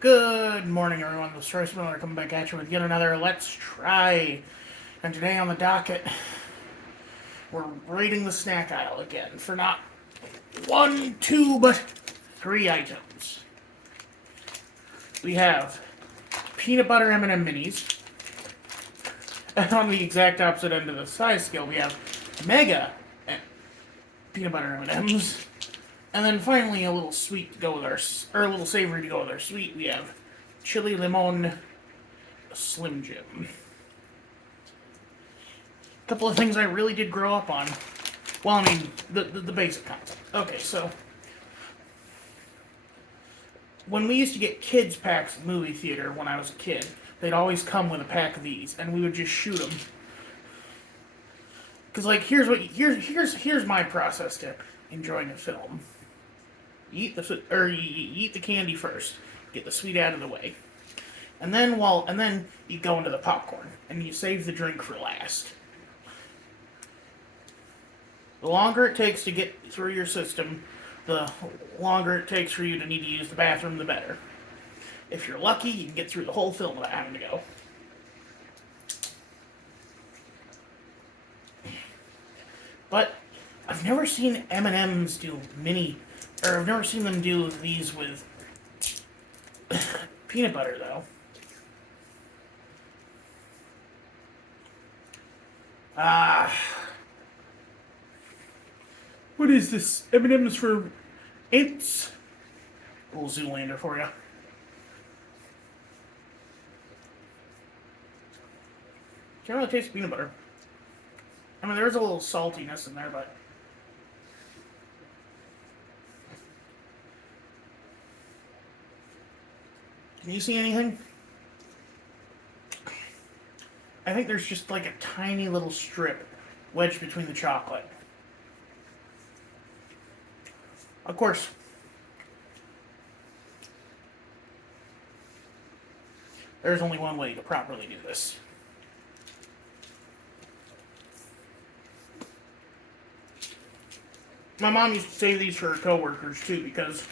Good morning, everyone. This is Royce coming back at you with yet another Let's Try. And today on the docket, we're raiding the snack aisle again for not one, two, but three items. We have peanut butter M&M minis, and on the exact opposite end of the size scale, we have mega peanut butter M&Ms. And then finally, a little sweet to go with or a little savory to go with our sweet. We have chili limon Slim Jim. A couple of things I really did grow up on. Well, I mean, the basic concept. Okay, so when we used to get kids packs at the movie theater when I was a kid, they'd always come with a pack of these, and we would just shoot them. Cause like here's my process to enjoying a film. You eat the candy first, get the sweet out of the way, and then you go into the popcorn and you save the drink for last. The longer it takes to get through your system, the longer it takes for you to need to use the bathroom, the better. If you're lucky, you can get through the whole film without having to go. But I've never seen M&Ms do I've never seen them do these with peanut butter, though. What is this? M&M's for ants? A little Zoolander for you. Can't really taste peanut butter. I mean, there's a little saltiness in there, but can you see anything? I think there's just like a tiny little strip wedged between the chocolate. Of course, there's only one way to properly do this. My mom used to save these for her coworkers too because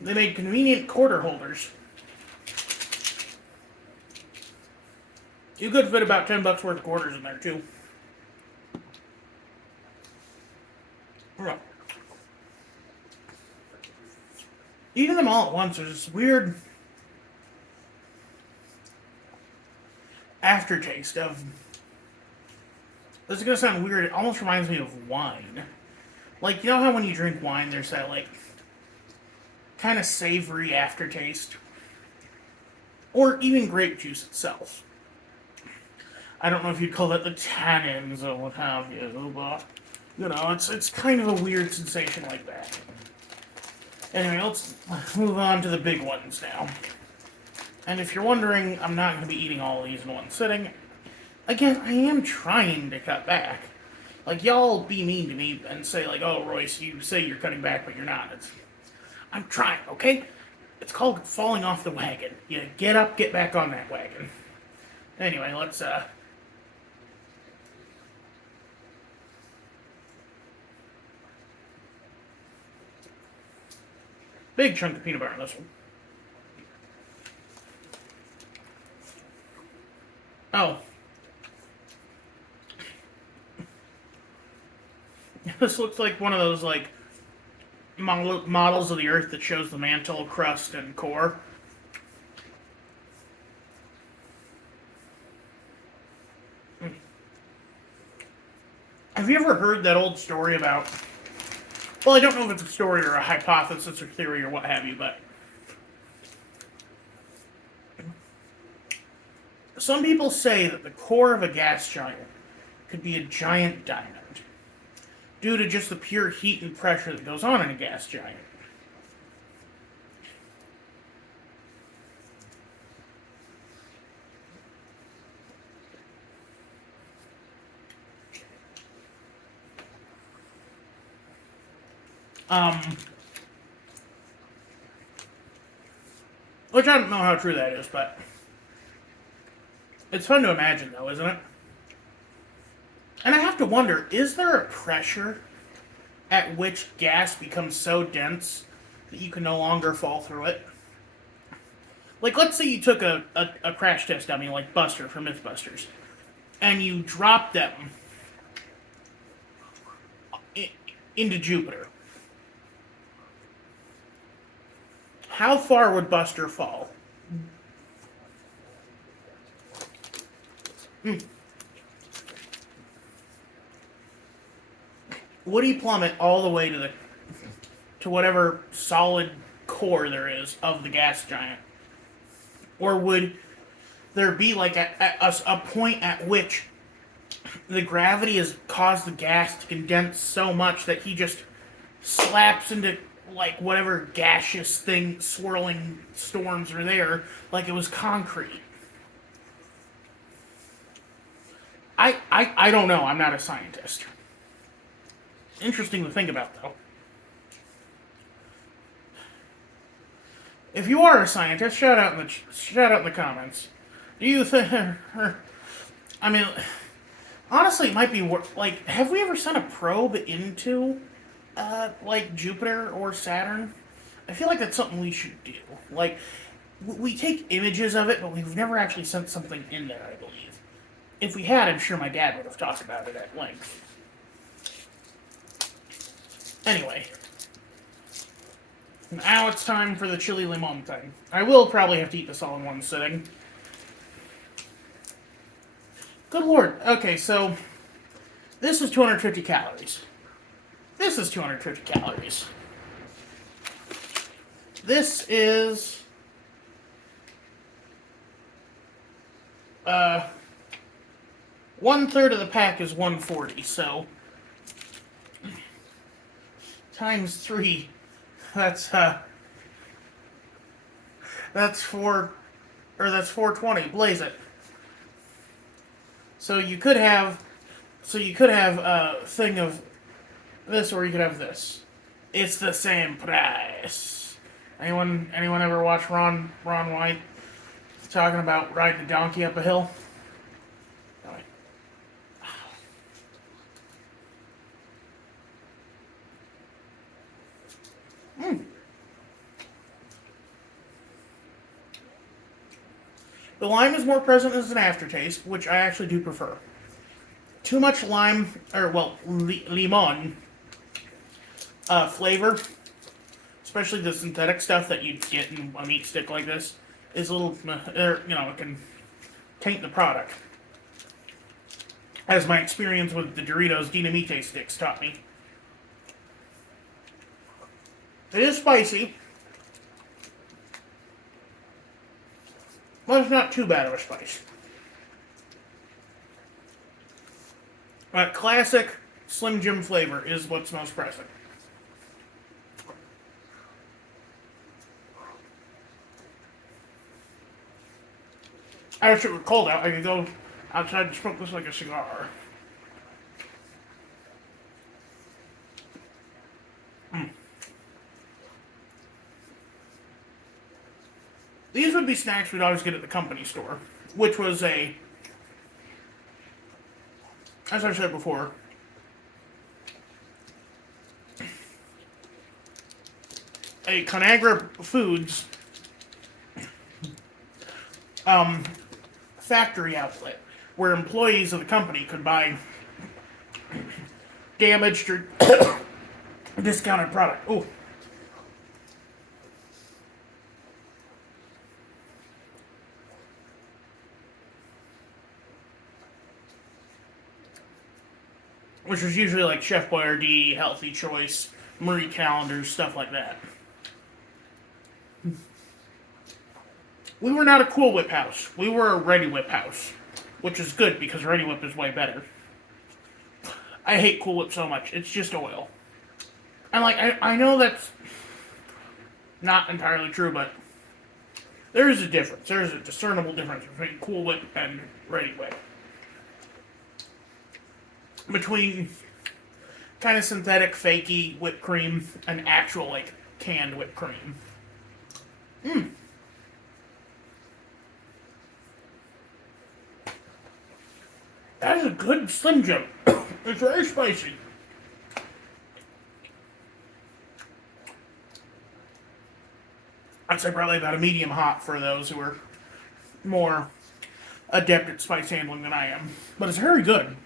they made convenient quarter holders. You could fit about $10 worth of quarters in there too. Eating them all at once, there's this weird aftertaste of. This is gonna sound weird. It almost reminds me of wine. Like, you know how when you drink wine, there's that, like, kind of savory aftertaste? Or even grape juice itself. I don't know if you'd call that the tannins or what have you, but, you know, it's kind of a weird sensation like that. Anyway, let's move on to the big ones now. And if you're wondering, I'm not going to be eating all of these in one sitting. Again, I am trying to cut back. Like, y'all be mean to me and say, like, oh, Royce, you say you're cutting back, but you're not. I'm trying, okay? It's called falling off the wagon. You get up, get back on that wagon. Anyway, let's, big chunk of peanut butter on this one. Oh. This looks like one of those, like, models of the Earth that shows the mantle, crust, and core. Have you ever heard that old story about... Well, I don't know if it's a story or a hypothesis or theory or what have you, but... Some people say that the core of a gas giant could be a giant diamond, due to just the pure heat and pressure that goes on in a gas giant. Which I don't know how true that is, but it's fun to imagine, though, isn't it? And I have to wonder, is there a pressure at which gas becomes so dense that you can no longer fall through it? Like, let's say you took a crash test dummy like Buster from Mythbusters, and you dropped them into Jupiter. How far would Buster fall? Would he plummet all the way to whatever solid core there is of the gas giant? Or would there be like a point at which the gravity has caused the gas to condense so much that he just slaps into like whatever gaseous thing, swirling storms are there, like it was concrete? I don't know. I'm not a scientist. Interesting to think about, though. If you are a scientist, shout out in the comments. Do you think? I mean, honestly, it might be like. Have we ever sent a probe into, like Jupiter or Saturn? I feel like that's something we should do. Like, we take images of it, but we've never actually sent something in there, I believe. If we had, I'm sure my dad would have talked about it at length. Anyway. Now it's time for the chili limon thing. I will probably have to eat this all in one sitting. Good lord. Okay, so this is 250 calories. This is 250 calories. This is 1/3 of the pack is 140, so times 3. That's 420. Blaze it. So you could have a thing of this, or you could have this. It's the same price. Anyone ever watch Ron White talking about riding a donkey up a hill? The lime is more present as an aftertaste, which I actually do prefer. Too much lime, limon flavor, especially the synthetic stuff that you'd get in a meat stick like this, is a little, it can taint the product. As my experience with the Doritos Dinamite sticks taught me. It is spicy, but it's not too bad of a spice. But classic Slim Jim flavor is what's most present. I wish it were cold out. I could go outside and smoke this like a cigar. These would be snacks we'd always get at the company store, which was as I said before, a Conagra Foods factory outlet where employees of the company could buy damaged or discounted product. Ooh. Which was usually like Chef Boyardee, Healthy Choice, Marie Callender's, stuff like that. We were not a Cool Whip house. We were a Ready Whip house. Which is good, because Ready Whip is way better. I hate Cool Whip so much. It's just oil. And I know that's not entirely true, but there is a difference. There is a discernible difference between Cool Whip and Ready Whip. Between kind of synthetic, fakey whipped cream and actual, canned whipped cream. That is a good Slim Jim. It's very spicy. I'd say probably about a medium hot for those who are more adept at spice handling than I am. But it's very good.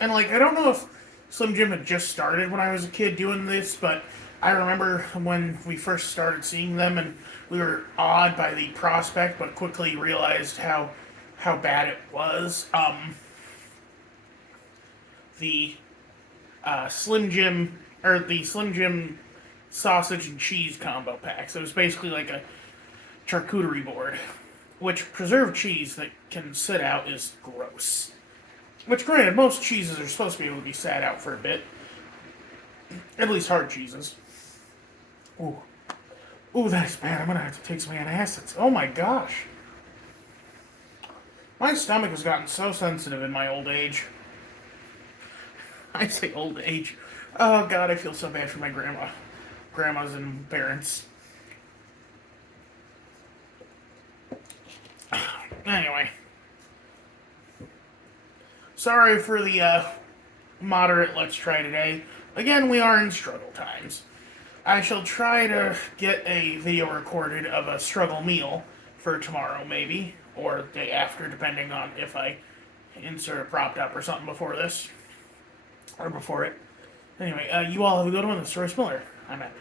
And like, I don't know if Slim Jim had just started when I was a kid doing this, but I remember when we first started seeing them, and we were awed by the prospect, but quickly realized how bad it was. The the Slim Jim sausage and cheese combo pack. So it was basically like a charcuterie board, which preserved cheese that can sit out is gross. Which, granted, most cheeses are supposed to be able to be sat out for a bit. At least hard cheeses. Ooh. Ooh, that's bad. I'm gonna have to take some antacids. Oh my gosh. My stomach has gotten so sensitive in my old age. I say old age. Oh god, I feel so bad for my grandmas and parents. Anyway. Sorry for the moderate let's try today. Again, we are in struggle times. I shall try to get a video recorded of a struggle meal for tomorrow, maybe, or the day after, depending on if I insert a prop up or something before this, or before it. Anyway, you all have a good one. This is Royce Miller. I'm happy.